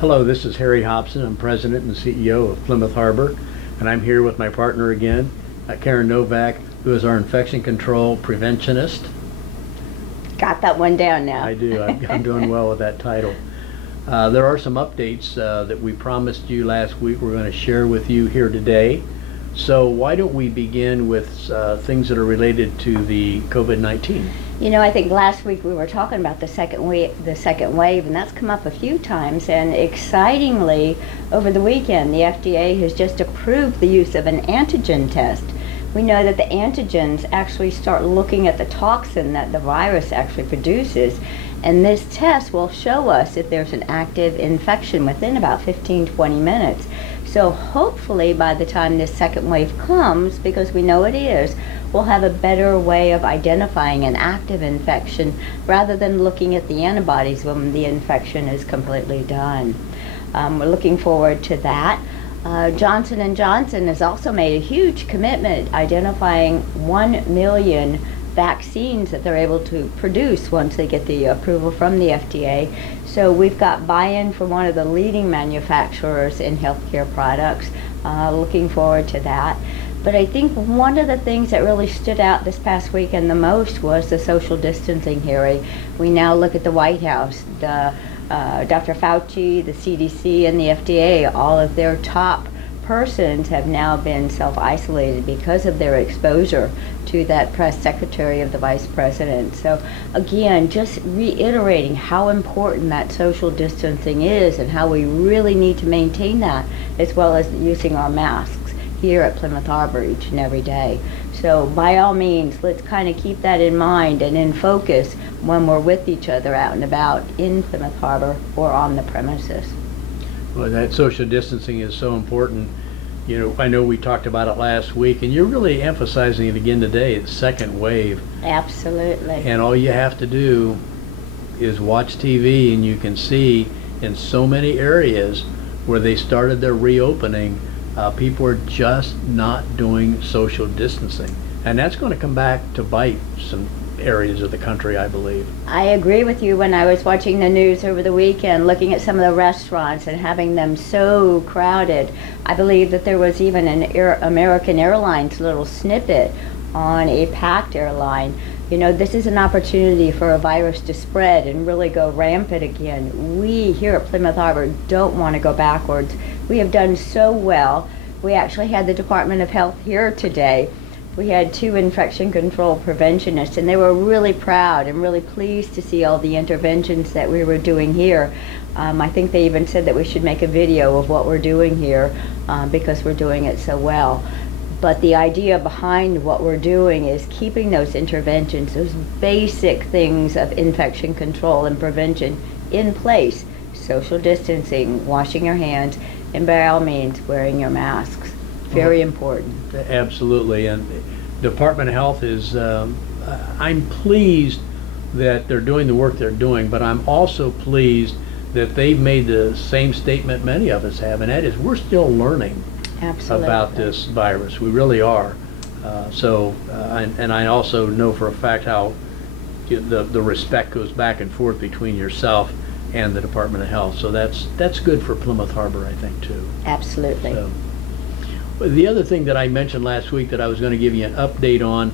Hello, this is Harry Hobson. I'm President and CEO of Plymouth Harbor, and I'm here with my partner again, Karen Novak, who is our infection control preventionist. Got that one down now. I do. I'm doing well with that title. There are some updates that we promised you last week we're going to share with you here today. So why don't we begin with things that are related to the COVID-19? You know, I think last week we were talking about the second wave, and that's come up a few times. And excitingly, over the weekend, the FDA has just approved the use of an antigen test. We know that the antigens actually start looking at the toxin that the virus actually produces, and this test will show us if there's an active infection within about 15-20 minutes. So hopefully by the time this second wave comes, because we know it is, we'll have a better way of identifying an active infection rather than looking at the antibodies when the infection is completely done. We're looking forward to that. Johnson & Johnson has also made a huge commitment identifying 1 million vaccines that they're able to produce once they get the approval from the FDA. So we've got buy-in from one of the leading manufacturers in healthcare products. Looking forward to that. But I think one of the things that really stood out this past weekend the most was the social distancing, Harry. We now look at the White House, Dr. Fauci, the CDC, and the FDA. All of their top persons have now been self-isolated because of their exposure to that press secretary of the vice president. So again, just reiterating how important that social distancing is and how we really need to maintain that, as well as using our masks here at Plymouth Harbor each and every day. So by all means, let's kind of keep that in mind and in focus when we're with each other out and about in Plymouth Harbor or on the premises. Well, that social distancing is so important. You know, I know we talked about it last week, and you're really emphasizing it again today, the second wave. Absolutely. And all you have to do is watch TV, and you can see in so many areas where they started their reopening, people are just not doing social distancing. And that's going to come back to bite some areas of the country, I believe. I agree with you. When I was watching the news over the weekend, looking at some of the restaurants and having them so crowded, I believe that there was even an American Airlines little snippet on a packed airline. You know, this is an opportunity for a virus to spread and really go rampant again. We here at Plymouth Harbor don't want to go backwards. We have done so well. We actually had the Department of Health here today. We had 2 infection control preventionists, and they were really proud and really pleased to see all the interventions that we were doing here. I think they even said that we should make a video of what we're doing here because we're doing it so well. But the idea behind what we're doing is keeping those interventions, those basic things of infection control and prevention in place. Social distancing, washing your hands, and by all means, wearing your masks. Very important. Absolutely. And Department of Health is, I'm pleased that they're doing the work they're doing, but I'm also pleased that they've made the same statement many of us have, and that is we're still learning about this virus. We really are. And I also know for a fact how the respect goes back and forth between yourself and the Department of Health. So that's good for Plymouth Harbor, I think, too. Absolutely. So, the other thing that I mentioned last week that I was going to give you an update on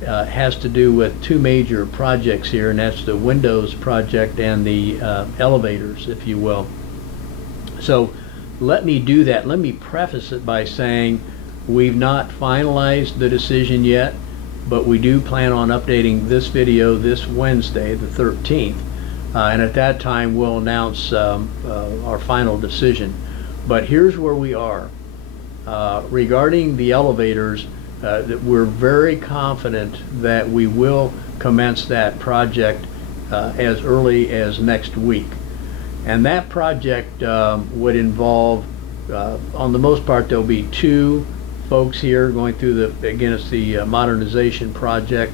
has to do with 2 major projects here, and that's the windows project and the elevators, if you will. So let me do that. Let me preface it by saying we've not finalized the decision yet, but we do plan on updating this video this Wednesday, the 13th. And at that time, we'll announce our final decision. But here's where we are. Regarding the elevators, that we're very confident that we will commence that project as early as next week. And that project would involve, on the most part, there'll be 2 folks here going through again, it's the modernization project.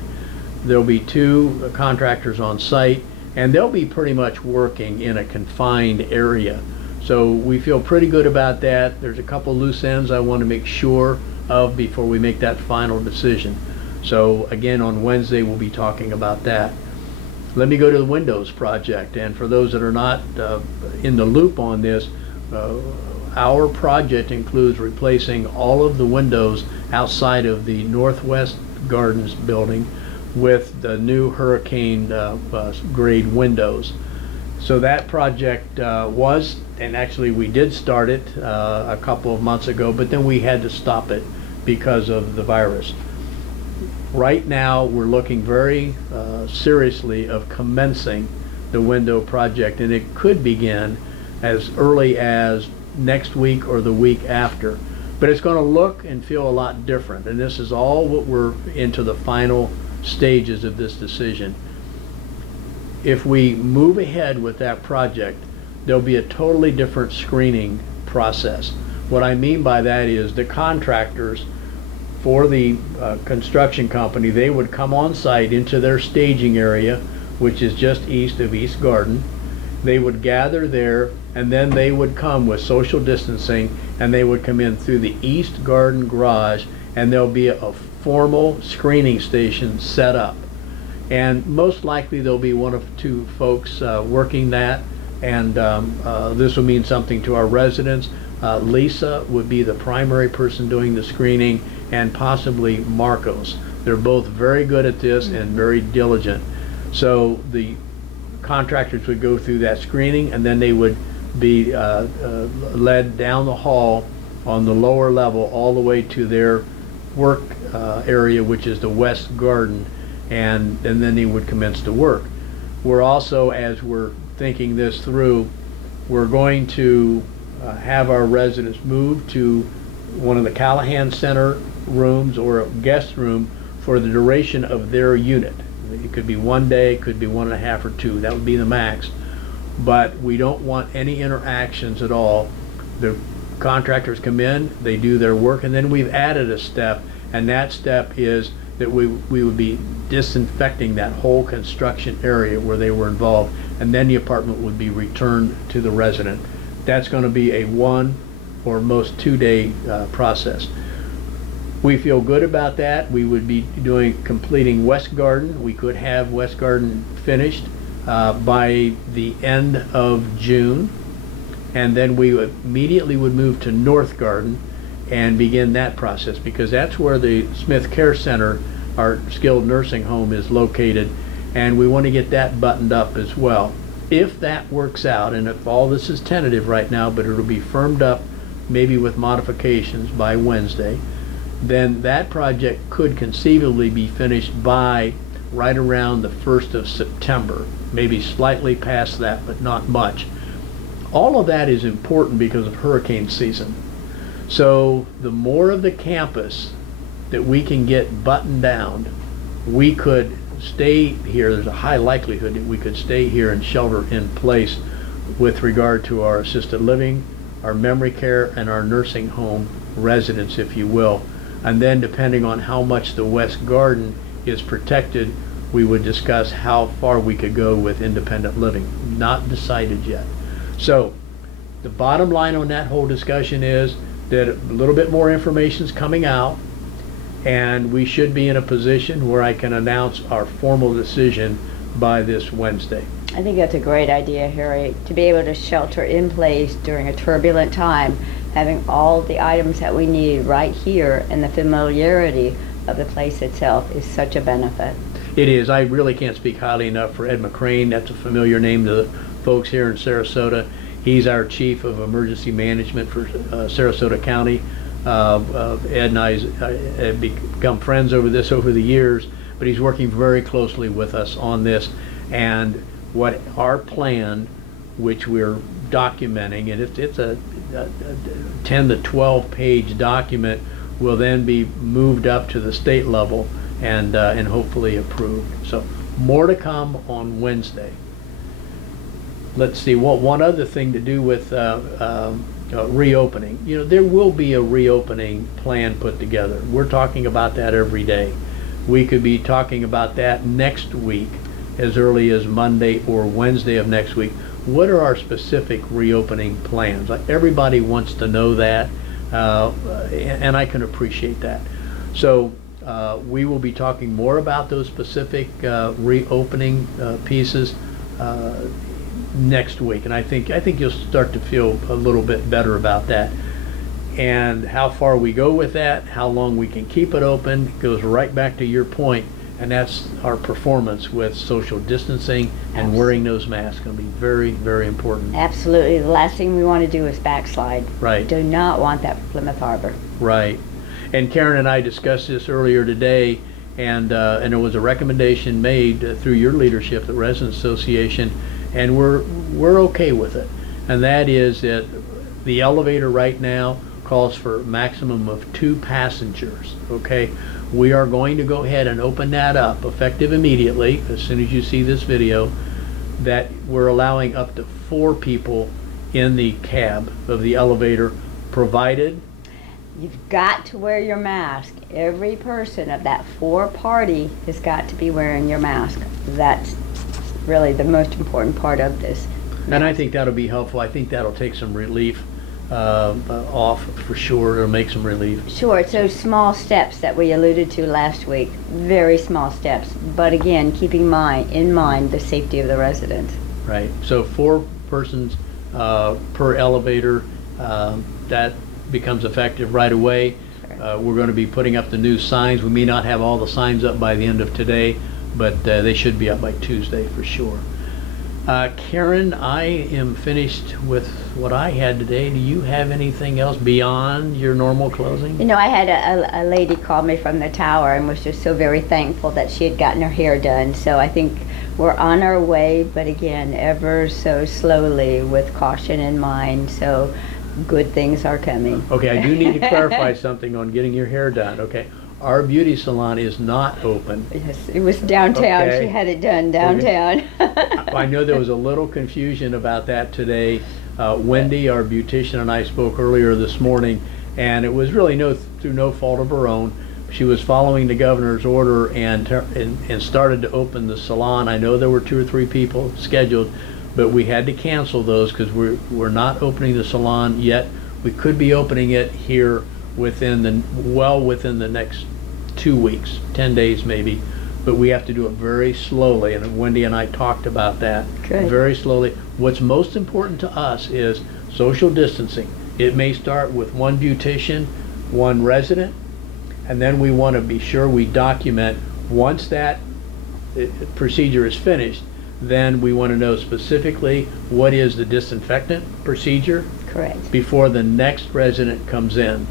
There'll be 2 contractors on site, and they'll be pretty much working in a confined area. So we feel pretty good about that. There's a couple loose ends I want to make sure of before we make that final decision. So again, on Wednesday we'll be talking about that. Let me go to the windows project, and for those that are not in the loop on this, our project includes replacing all of the windows outside of the Northwest Gardens building with the new hurricane grade windows. So that project was, and actually we did start it a couple of months ago, but then we had to stop it because of the virus. Right now, we're looking very seriously of commencing the window project, and it could begin as early as next week or the week after. But it's going to look and feel a lot different, and this is all what we're into the final stages of this decision. If we move ahead with that project, there'll be a totally different screening process. What I mean by that is the contractors for the construction company, they would come on site into their staging area, which is just east of East Garden. They would gather there, and then they would come with social distancing, and they would come in through the East Garden garage, and there'll be a formal screening station set up. And most likely there'll be one of two folks working that, and this will mean something to our residents. Lisa would be the primary person doing the screening, and possibly Marcos. They're both very good at this and very diligent. So the contractors would go through that screening, and then they would be led down the hall on the lower level all the way to their work area, which is the West Garden, and then they would commence to work. We're also, as we're thinking this through, we're going to have our residents move to one of the Callahan Center rooms or a guest room for the duration of their unit. It could be 1 day, it could be 1.5 or 2. That would be the max. But we don't want any interactions at all. The contractors come in, they do their work, and then we've added a step, and that step is that we would be disinfecting that whole construction area where they were involved, and then the apartment would be returned to the resident. That's going to be a 1 or most 2 day process. We feel good about that. We would be completing West Garden. We could have West Garden finished by the end of June, and then we immediately would move to North Garden and begin that process, because that's where the Smith Care Center, our skilled nursing home, is located, and we want to get that buttoned up as well. If that works out, and if all this is tentative right now, but it'll be firmed up maybe with modifications by Wednesday, then that project could conceivably be finished by right around the 1st of September, maybe slightly past that, but not much. All of that is important because of hurricane season. So the more of the campus that we can get buttoned down, we could stay here. There's a high likelihood that we could stay here and shelter in place with regard to our assisted living, our memory care, and our nursing home residents, if you will. And then depending on how much the West Garden is protected, we would discuss how far we could go with independent living. Not decided yet. So the bottom line on that whole discussion is that a little bit more information is coming out, and we should be in a position where I can announce our formal decision by this Wednesday. I think that's a great idea, Harry, to be able to shelter in place during a turbulent time, having all the items that we need right here, and the familiarity of the place itself is such a benefit. It is. I really can't speak highly enough for Ed McCrane. That's a familiar name to the folks here in Sarasota. He's our chief of emergency management for Sarasota County. Ed and I have become friends over the years, but he's working very closely with us on this. And what our plan, which we're documenting, and it's a 10 to 12 page document, will then be moved up to the state level and hopefully approved. So more to come on Wednesday. Let's see, one other thing to do with reopening. You know, there will be a reopening plan put together. We're talking about that every day. We could be talking about that next week, as early as Monday or Wednesday of next week. What are our specific reopening plans? Everybody wants to know that, and I can appreciate that. So We will be talking more about those specific reopening pieces next week, and I think you'll start to feel a little bit better about that. And how far we go with that, how long we can keep it open, goes right back to your point, and that's our performance with social distancing and wearing those masks. Going to be very, very important. Absolutely. The last thing we want to do is backslide. Right. Do not want that for Plymouth Harbor. Right. And Karen and I discussed this earlier today, and there was a recommendation made through your leadership, the Residents Association, and we're okay with it. And that is that the elevator right now calls for a maximum of 2 passengers. Okay, we are going to go ahead and open that up effective immediately as soon as you see this video, that we're allowing up to 4 people in the cab of the elevator, provided You've got to wear your mask. Every person of that 4 party has got to be wearing your mask. That's really the most important part of this. And I think that'll be helpful. I think that'll take some relief off for sure. It'll make some relief. Sure, it's those small steps that we alluded to last week. Very small steps. But again, keeping in mind the safety of the residents. Right. So 4 persons per elevator. That becomes effective right away. We're going to be putting up the new signs. We may not have all the signs up by the end of today, but they should be up by Tuesday for sure. Karen, I am finished with what I had today. Do you have anything else beyond your normal closing? You know, I had a lady call me from the tower and was just so very thankful that she had gotten her hair done. So I think we're on our way, but again, ever so slowly with caution in mind. So good things are coming. Okay, I do need to clarify something on getting your hair done. Okay, our beauty salon is not open. Yes, it was downtown. Okay. She had it done downtown. I know there was a little confusion about that today. Wendy, our beautician, and I spoke earlier this morning, and it was really through no fault of her own. She was following the governor's order and started to open the salon. I know there were 2 or 3 people scheduled, but we had to cancel those because we're not opening the salon yet. We could be opening it here within the next 2 weeks, 10 days maybe, but we have to do it very slowly, and Wendy and I talked about that. Good. Very slowly. What's most important to us is social distancing. It may start with 1 beautician, 1 resident, and then we want to be sure we document once that procedure is finished. Then we want to know specifically what is the disinfectant procedure. Correct. Before the next resident comes in.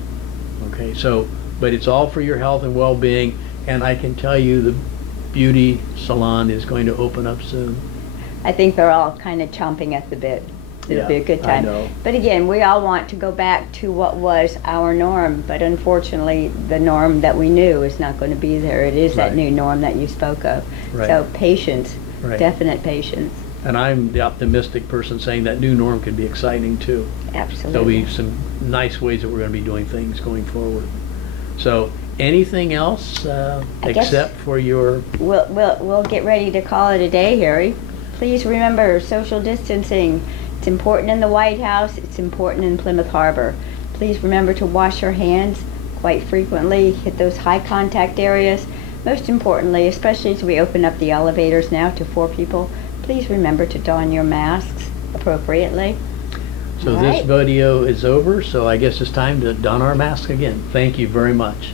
Okay, so, but it's all for your health and well-being, and I can tell you the beauty salon is going to open up soon. I think they're all kind of chomping at the bit. It'll be a good I time. know. But again, we all want to go back to what was our norm, but unfortunately, the norm that we knew is not going to be there. It is that Right. new norm that you spoke of. Right. So patience, Right. definite patience. And I'm the optimistic person saying that new norm can be exciting too. Absolutely. There'll be some nice ways that we're going to be doing things going forward. So, anything else I guess- except for your... We'll get ready to call it a day, Harry. Please remember social distancing. It's important in the White House. It's important in Plymouth Harbor. Please remember to wash your hands quite frequently. Hit those high contact areas. Most importantly, especially as we open up the elevators now to 4 people, please remember to don your masks appropriately. So All this right. video is over, so I guess it's time to don our mask again. Thank you very much.